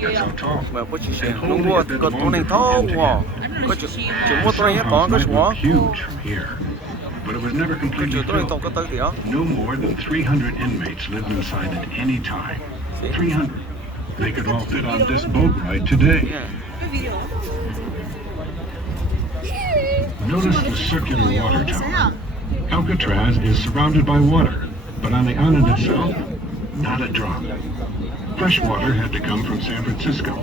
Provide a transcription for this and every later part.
That's how tall. mà có chỉ And nó only mua a bit có tốn longer này from thâu end to wow end. có chỉ mua tôi Some này houses có might quá look huge from here, but it was never cái completely chiều tôi tàu filled. có tới thì đó No more than 300 inmates lived inside at any time. 300. They could all fit on this boat ride today. Notice the circular water tower. Alcatraz is surrounded by water, but on the island itself, not a drop. Fresh water had to come from San Francisco,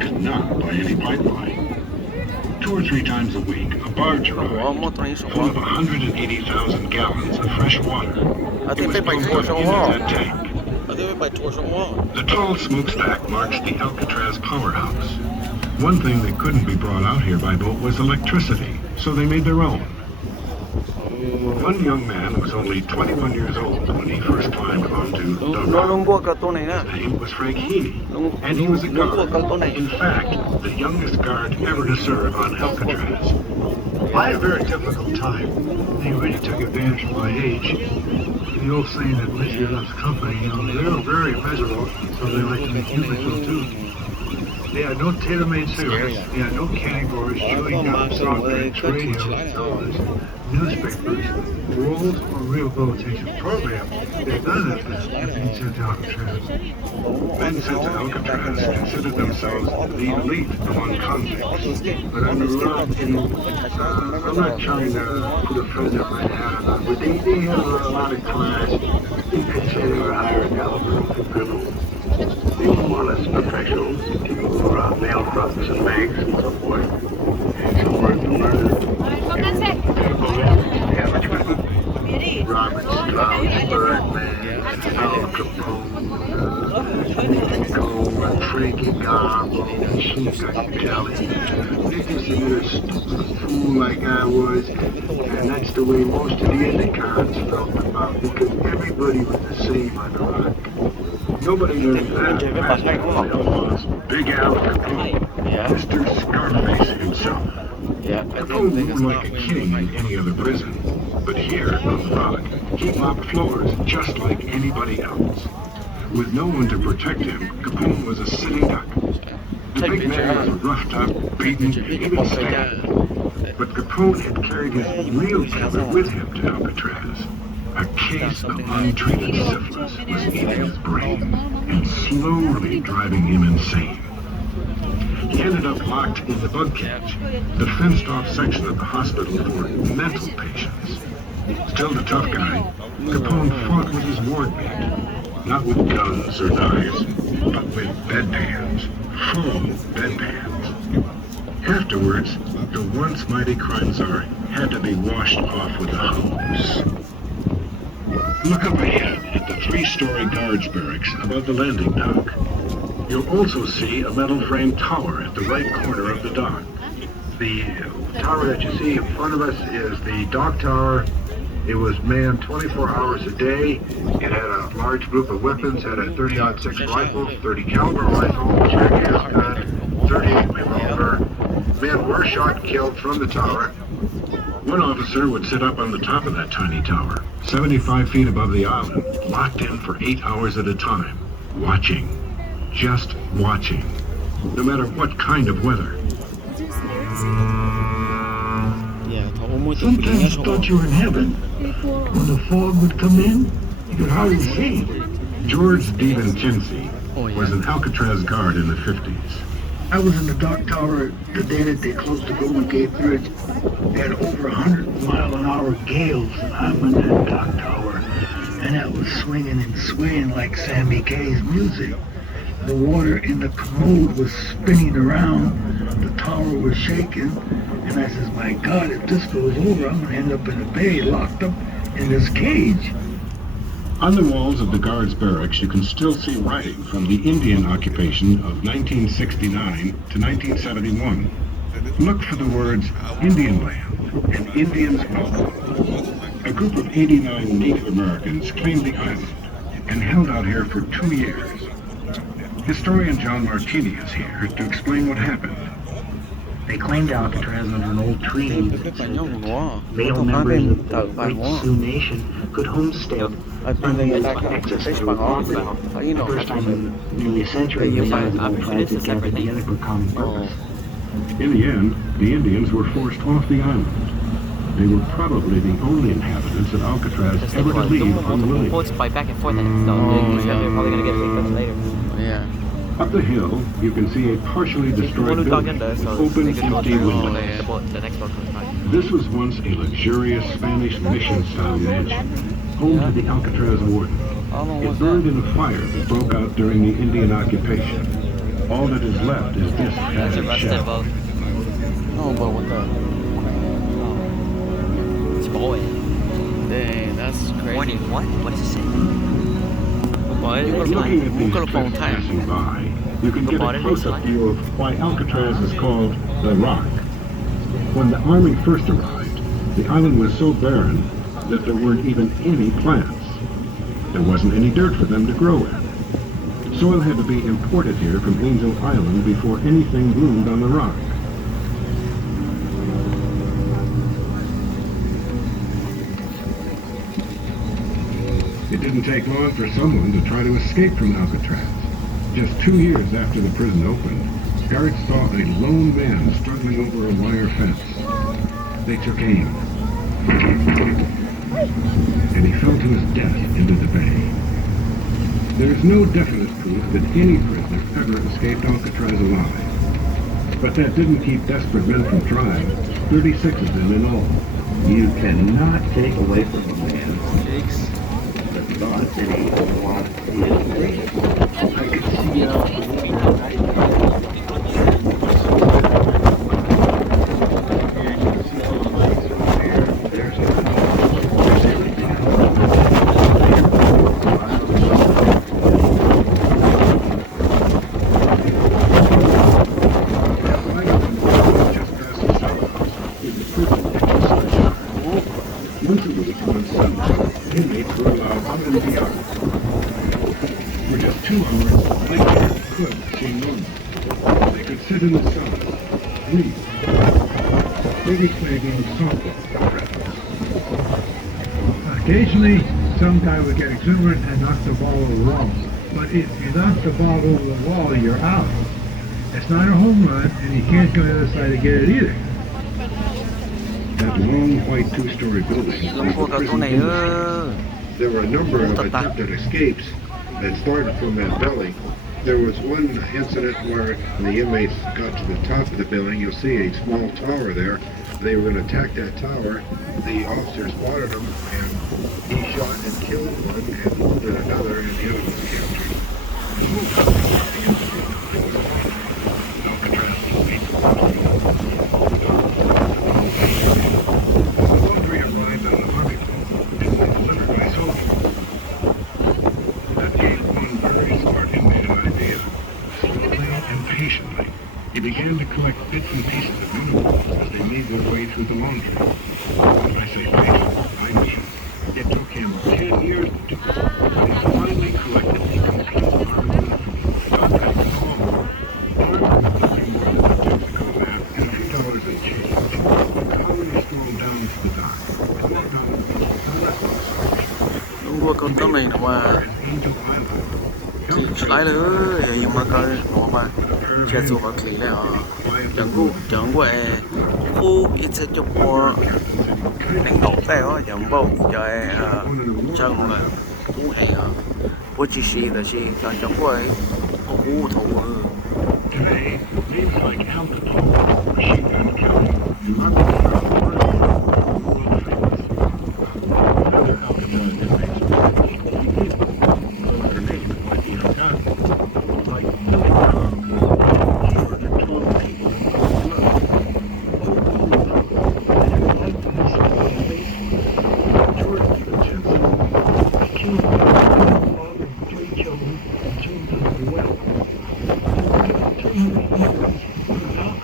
and not by any pipeline. 2 or 3 times a week, a barge arrived full of 180,000 gallons of fresh water. It was pumped into that tank. The tall smokestack marks the Alcatraz powerhouse. One thing that couldn't be brought out here by boat was electricity, so they made their own. One young man was only 21 years old when he first climbed onto the rock. His name was Frank Heaney, and he was a guard. In fact, the youngest guard ever to serve on Alcatraz. I had a very difficult time. They really took advantage of my age. The old saying that misery loves company, they were very miserable, so they like to make you miserable too. They had no tailor-made cigarettes, they had no categories, chewing gum, soft drinks, radio, television, newspapers, rules, or rehabilitation programs. They had none of this being sent to Alcatraz. Men sent to Alcatraz considered themselves the elite among convicts. But on the run, I'm not trying to put a feather in my hat or not, but they had a lot of class. You could say they were higher caliber of criminals. They were more or less professionals, or mail trucks and banks and so forth. And some were into murder. Robert Strauss, Birdman, Al Capone, Frankie Garbo, Chief Kelly. They considered a stupid fool like I was, and that's the way most of the Indicons felt about me, because everybody was the same on the rock. Nobody learned that. Big Al Capone, Mr. Scarface himself. Capone moved like a king in any other prison, but here on the rock, he mopped floors just like anybody else. With no one to protect him, Capone was a sitting duck. The big man was roughed up, beaten, even stabbed. But Capone had carried his real killer with him to Alcatraz. A case of untreated syphilis was eating his brain and slowly driving him insane. He ended up locked in the bug cage, the fenced-off section of the hospital for mental patients. Still the tough guy, Capone fought with his ward mate, not with guns or knives, but with bedpans, full bedpans. Afterwards, the once mighty crime czar had to be washed off with the hose. Look up ahead at the 3-story guards barracks above the landing dock. You'll also see a metal framed tower at the right corner of the dock. The tower that you see in front of us is the dock tower. It was manned 24 hours a day. It had a large group of weapons, had a 30-06 rifle, 30 caliber rifle, gas gun, 38 revolver. Men were shot and killed from the tower. One officer would sit up on the top of that tiny tower, 75 feet above the island, locked in for 8 hours at a time, watching. Just watching, no matter what kind of weather. Sometimes you thought you were in heaven. When the fog would come in, you could hardly see. George Stephen Kinsey was an Alcatraz guard in the 50s. I was in the dock tower the day that they closed the Golden Gate Bridge. They had over 100-mile-an-hour gales, and I'm in that dock tower, and that was swinging and swaying like Sammy Kaye's music. The water in the commode was spinning around, the tower was shaking, and I says, my God, if this goes over, I'm gonna end up in a bay, locked up in this cage. On the walls of the guards' barracks, you can still see writing from the Indian occupation of 1969 to 1971. Look for the words Indian land and Indians welcome. A group of 89 Native Americans claimed the island and held out here for 2 years. Historian John Martini is here to explain what happened. They claimed Alcatraz under an old treaty that said that male members of the Great Sioux Nation could homestead I think they attack fish bằng ó. Thấy nó First time in nearly a century, Yeah, the I'm Indians sure tried it's a to gather separate thing. together for common purpose. In the end, the Indians were forced off the island. They were probably the only inhabitants of Alcatraz Just ever think to about leave multiple unwillingly. boats by back and forth, and so they're probably gonna get picked up later. Yeah. Up the hill, you can see a partially destroyed One building under, with so open, they could go empty through when windows. the next boat comes by. This was once a luxurious Spanish mission-style mansion, home to the Alcatraz warden. It burned in a fire that broke out during the Indian occupation. All that is left is this That's a shattered rusted shell. boat. Oh, but what the? It's going. Dang, that's crazy. Warning, what? What does it say? Looking at these Look at ships passing by, you can get a close-up view of why Alcatraz is called the Rock. When the army first arrived, the island was so barren that there weren't even any plants. There wasn't any dirt for them to grow in. Soil had to be imported here from Angel Island before anything bloomed on the Rock. It didn't take long for someone to try to escape from Alcatraz. Just 2 years after the prison opened, guards saw a lone man struggling over a wire fence. They took aim, and he fell to his death into the bay. There is no definite proof that any prisoner ever escaped Alcatraz alive. But that didn't keep desperate men from trying. 36 of them in all. You cannot take away from a man the thought that he wants to be free. I could see it off the window. Once a week on Sunday, inmates were allowed out in the yard. For just 2 hours, they could see normal. They could sit in the sun, read, maybe play a game of softball. Occasionally, some guy would get exuberant and knock the ball over the wall. But if you knock the ball over the wall, you're out. It's not a home run, and you can't go to the other side to get it either. That long white 2-story building was the prison industry. There were a number of attempted escapes that started from that belly. There was one incident where the inmates got to the top of the building. You'll see a small tower there. They were going to attack that tower. The officer spotted them, and he shot and killed one and wounded another, and the other was captured. He began to collect bits and pieces of uniforms as they made their way through the laundry. When I say patient, I mean it took him 10 years to do, but he finally collected a complete army uniform. Don't have to call. Nothing more than a Texaco map and a few dollars in change. Colony strolled down to the dock, walked down to the beach, and left on Đúng rồi, con tấm này nó mà Angel Island. chỉ lấy nữa, giờ mà coi nó mà chưa做個 clean 咧啊，chẳng qua khu ít sẽ chụp qua đánh đầu tay đó, chẳng bao giờ chẳng mà cũng hay à, bố chỉ là chẳng qua khu thủ Today, names like Alcatraz, Sheepman County, Alcatraz, world famous. Other Alcatraz inmates their names might be forgotten, like or the 12 people in blood. George the king of the father of 3 children and 2 of the well. 200 years without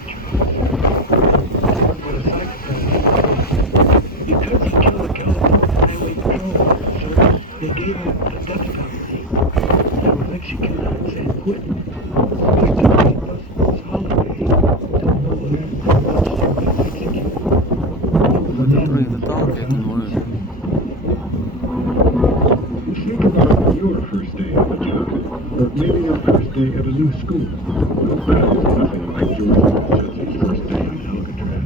because he killed a California highway patrol officer, they gave him the death penalty. They were executed in San Quentin. Mr. His holiday to know that executed. Rồi the dog Nothing like George Chelsea's first day in Alcatraz.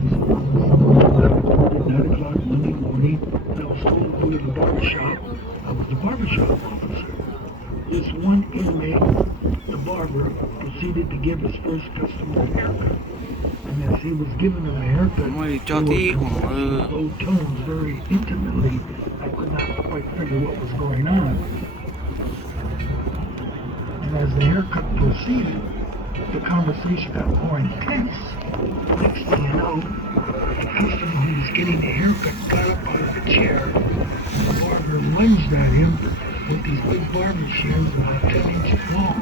9 o'clock Monday morning, I was told to go to the barber shop. I was the barbershop officer. This one inmate, the barber, proceeded to give his first customer a haircut. And as he was giving him a haircut, Ôi, they cho were tí conversing in low tones very intimately. I could not quite figure what was going on. And as the haircut proceeded, the conversation got more intense. Next thing you know, the customer who was getting the haircut got up out of the chair, and the barber lunged at him with these big barber shears about 10 inches long.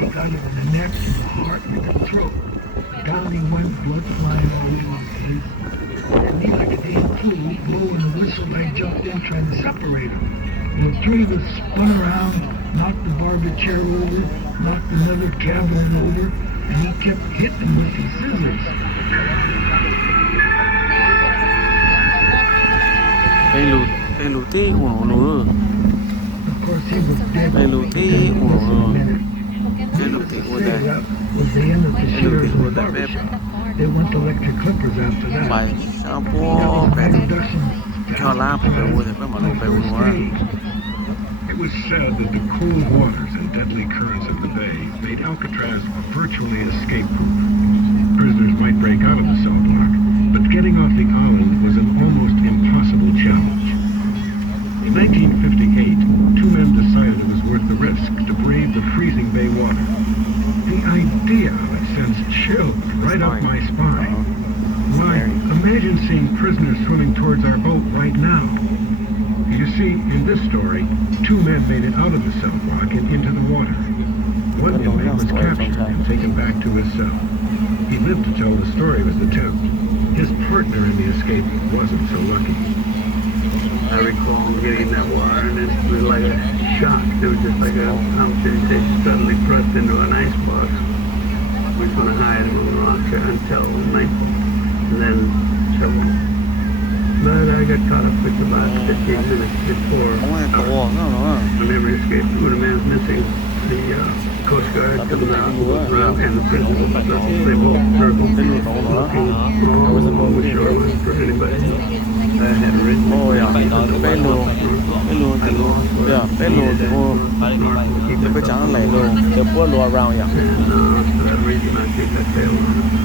He got him in the neck, and the heart, and the throat. Down he went, blood flying all over his face. And me, like a damn fool, blowing the whistle, I jumped in trying to separate him. The three of us spun around, knocked the barber chair over, knocked another cabin over, and he kept hitting with his scissors. Cái lù tí uống lù. Of course, he was dead. Cái lù tí within less than a uống. minute. Cái lù tí uống đây. That was the end of the Cái lù shears tí in the uống tại barber bếp. shop. They went electric clippers after that. Bài sao bố bé cho lá phải uống thì phải mà lù phải uống nữa. It was said that the cold waters and deadly currents of the bay made Alcatraz virtually escape-proof. Prisoners might break out of the cell block, but getting off the island was an almost impossible challenge. In 1958, two men decided it was worth the risk to brave the freezing bay water. The idea sends chills right up my spine. Why, imagine seeing prisoners swimming towards our boat right now. You see, in this story, two men made it out of the cell block and into the water. One inmate was captured and taken back to his cell. He lived to tell the story of his attempt. His partner in the escape wasn't so lucky. I recall getting that water, and it was like a shock. It was just like a, how should you say, suddenly pressed into an icebox. We were going to hide in a rock until nightfall, and then chilled. But I got caught up with about 15 minutes before whenever he escaped. When a man's missing, the Coast Guard comes out around, and the prisoners, they both circled, looking all over the shore for anybody. I had written. Oh yeah, cái lù thì cái chẳng này luôn, cái bữa lùa round vậy. And for that reason, I think I failed.